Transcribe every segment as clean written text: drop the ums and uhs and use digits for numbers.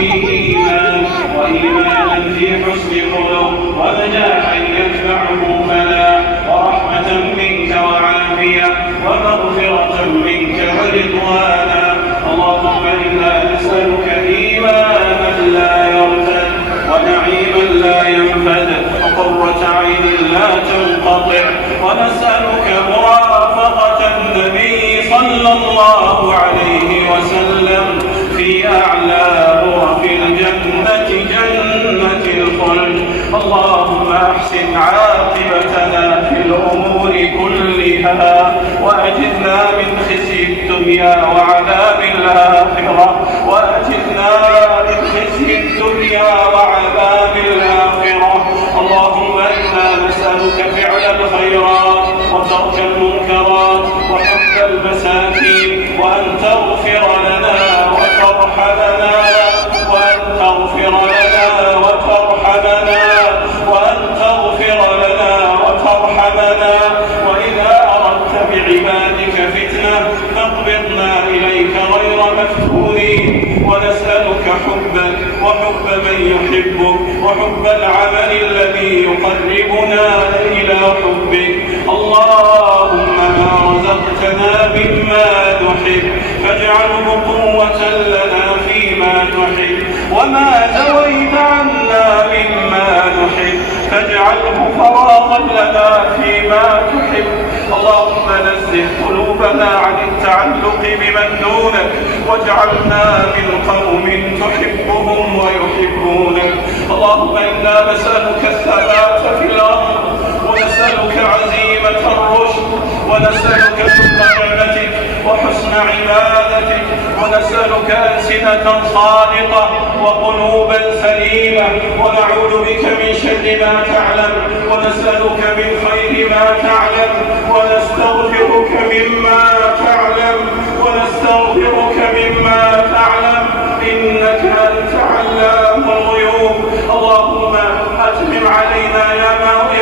فيه إيمان، وإيمانا في حسن خلق، ونجاحا يتبعه فلاح، ورحمة منك وعافية، ومغفرة منك ورضوانا. اللهم إنا نسألك إيمانا لا يرتد، ونعيما لا ينفد، وقرة عين لا تنقطع، ونسألك مرافقة النبي صلى الله عليه وسلم في أعلى غرف الجنة، جنة الخلد. اللهم أحسن عاقبتنا في الأمور كلها، وأجرنا من خزي الدنيا وعذاب الآخرة، وأجرنا من خزي الدنيا وعذاب الآخرة. اللهم إنا نسألك فعل الخيرات وترك المنكرات وحب المساكين، وأن تغفر لنا وترحمنا، وأن تغفر لنا وترحمنا، وأن تغفر لنا وترحمنا. وإذا أردت بعبادك فتنة فاقبضنا إليك غير مفتونين. ونسألك حبك وحب من يحبك، وحب العمل الذي يقربنا إلى حبك. اللهم ما رزقتنا مما تحب فاجعله قوة لنا فيما تحب، وما زويت عنا مما نحب فاجعله فراغا لنا فيما تحب. اللهم نزه قلوبنا عن التعلق بمن دونك، واجعلنا من قوم تحبهم ويحبونك. اللهم إنا نسألك الثبات في الأرض، ونسألك عزيمة الرشد، ونسألك شكر نعمتك وحسن عبادتك، ونسألك ألسنة صادقة وقلوبا سليمة، ونعوذ بك من شر ما تعلم، ونسألك من خير ما تعلم، ونستغفرك مما تعلم، ونستغفرك مما تعلم، إنك أنت علام الغيوب. اللهم أتمم علينا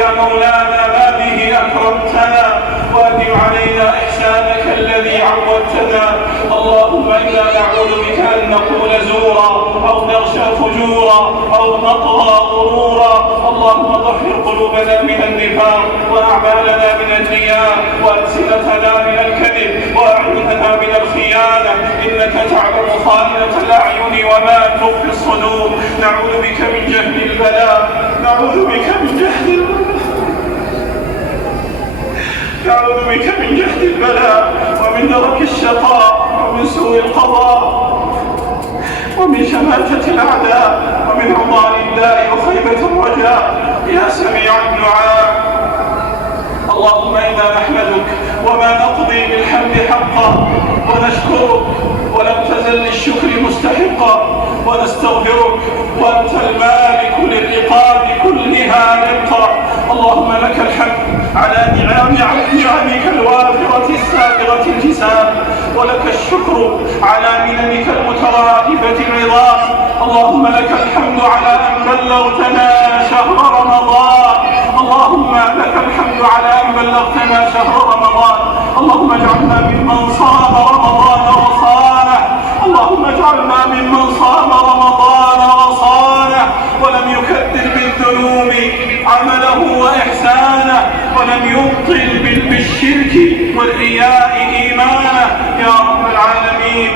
يا مولانا ما به أكرمتنا، وأتم علينا إحسانك الذي عودتنا. اللهم إنا نعوذ بك أن نقول زورا أو نغشى فجورا أو نطغى غرورا. اللهم طهر قلوبنا من النفاق، وأعمالنا من الرياء، وألسنتنا من الكذب، وأعيننا من الخيانة. إنك تعلم خائنة الأعين وما تخفي الصدور. نعوذ بك من جهل البلاء، نعوذ بك من جهل البلاء، نعوذ بك من جهد البلاء، ومن درك الشقاء، ومن سوء القضاء، ومن شماتة الأعداء، ومن عضال الداء وخيبة الرجاء. يا سميع الدعاء، اللهم إنا نحمدك وما نقضي بالحمد حقا، ونشكرك ولم تزل للشكر مستحقا، ونستغفرك وأنت المالك للرقاب كلها رقا. اللهم لك الحمد على نعمك الوافرة السابغة الجسام، ولك الشكر على مننك المترادفة العظام. اللهم لك الحمد على أن بلغتنا شهر رمضان، اللهم لك الحمد على أن بلغتنا شهر رمضان. اللهم اجعلنا ممن صام رمضان وصانه، اللهم اجعلنا ممن صام رمضان وصانه، ولم يكدر بالذنوب عمله وإحسانه، ولم يبطل بالشرك والرياء إيمانه يا رب العالمين.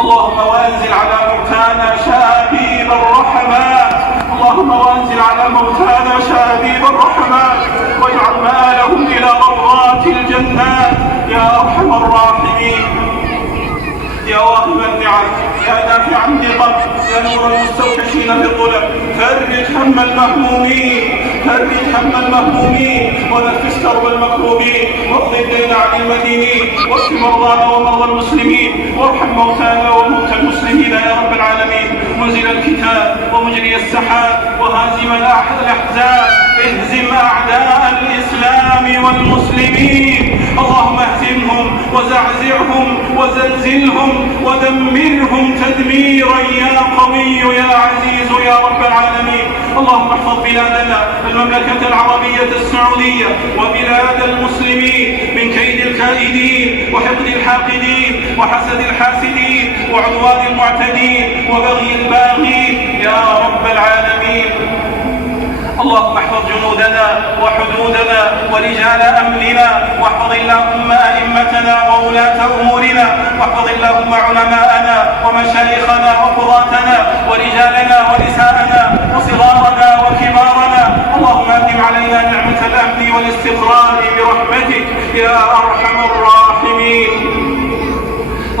اللهم وانزل على موتانا شابيب الرحمات، اللهم وانزل على موتانا شابيب الرحمات، واجعل مآلهم إلى غرات الجنات يا أرحم الراحمين. يا واهب النعم، يا دافع النقم، يا نور المستوحشين في الظلم، فرج هم المهمومين، فرج هم المهمومين، ونفس كرب المكروبين، واقض الدين عن المدينين، واشف مرضانا ومرضى المسلمين، وارحم موتانا وموتى المسلمين يا رب العالمين. منزل الكتاب ومجري السحاب وهازم الأحزاب، اهزم أعداء الإسلام والمسلمين. اللهم اهزمهم وزعزعهم وزلزلهم ودمرهم تدميرا يا قوي يا عزيز يا رب العالمين. اللهم احفظ بلادنا المملكة العربية السعودية وبلاد المسلمين من كيد الكائدين وحقد الحاقدين وحسد الحاسدين وعدوان المعتدين وبغي الباغين يا رب العالمين. اللهم احفظ جنودنا وحدودنا ورجال أمننا، واحفظ اللهم أئمتنا وولاة أمورنا، واحفظ اللهم علماءنا ومشايخنا وقضاتنا ورجالنا ونساءنا وصغارنا وكبارنا. اللهم أدم علينا نعمة الأمن والاستقرار برحمتك يا أرحم الراحمين.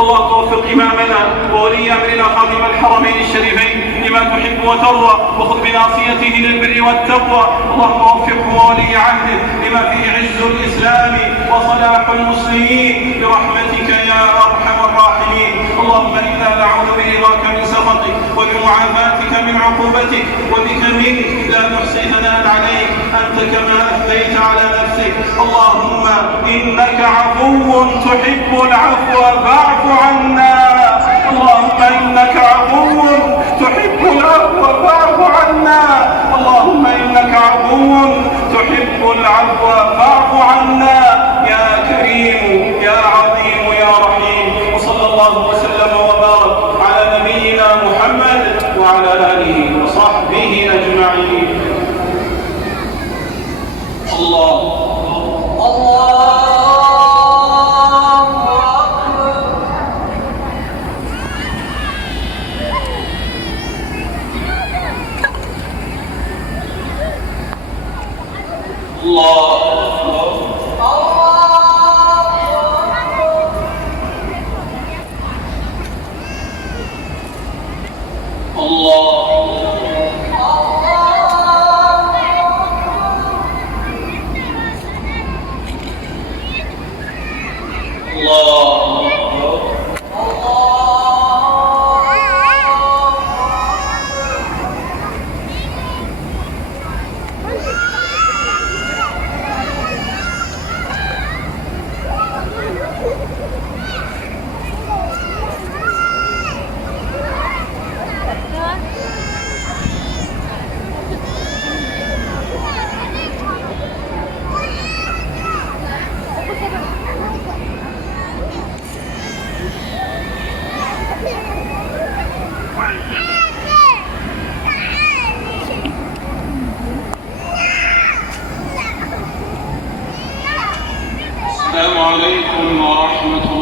اللهم وفق إمامنا وولي أمرنا خادم الحرمين الشريفين لما تحب وترضى، وخذ بناصيته للبر والتقوى. اللهم وفقه وولي عهده لما فيه عز الإسلام وصلاح المسلمين برحمتك يا أرحم الراحمين. اللهم إنا نعوذ برضاك من سخطك وبمعافاتك من عقوبتك وبك منك لا نحصي ثناء عليك أنت كما أثنيت على نفسك. اللهم إنك عفو تحب العفو فاعف عنا. اللهم إنك عفو تحب العفو فاعف عنا. اللهم إنك عفو تحب العفو فاعف عنا يا كريم يا عظيم يا رحيم. وصلى الله وسلم وبارك على نبينا محمد وعلى آله وصحبه أجمعين. الله السلام عليكم ورحمة الله.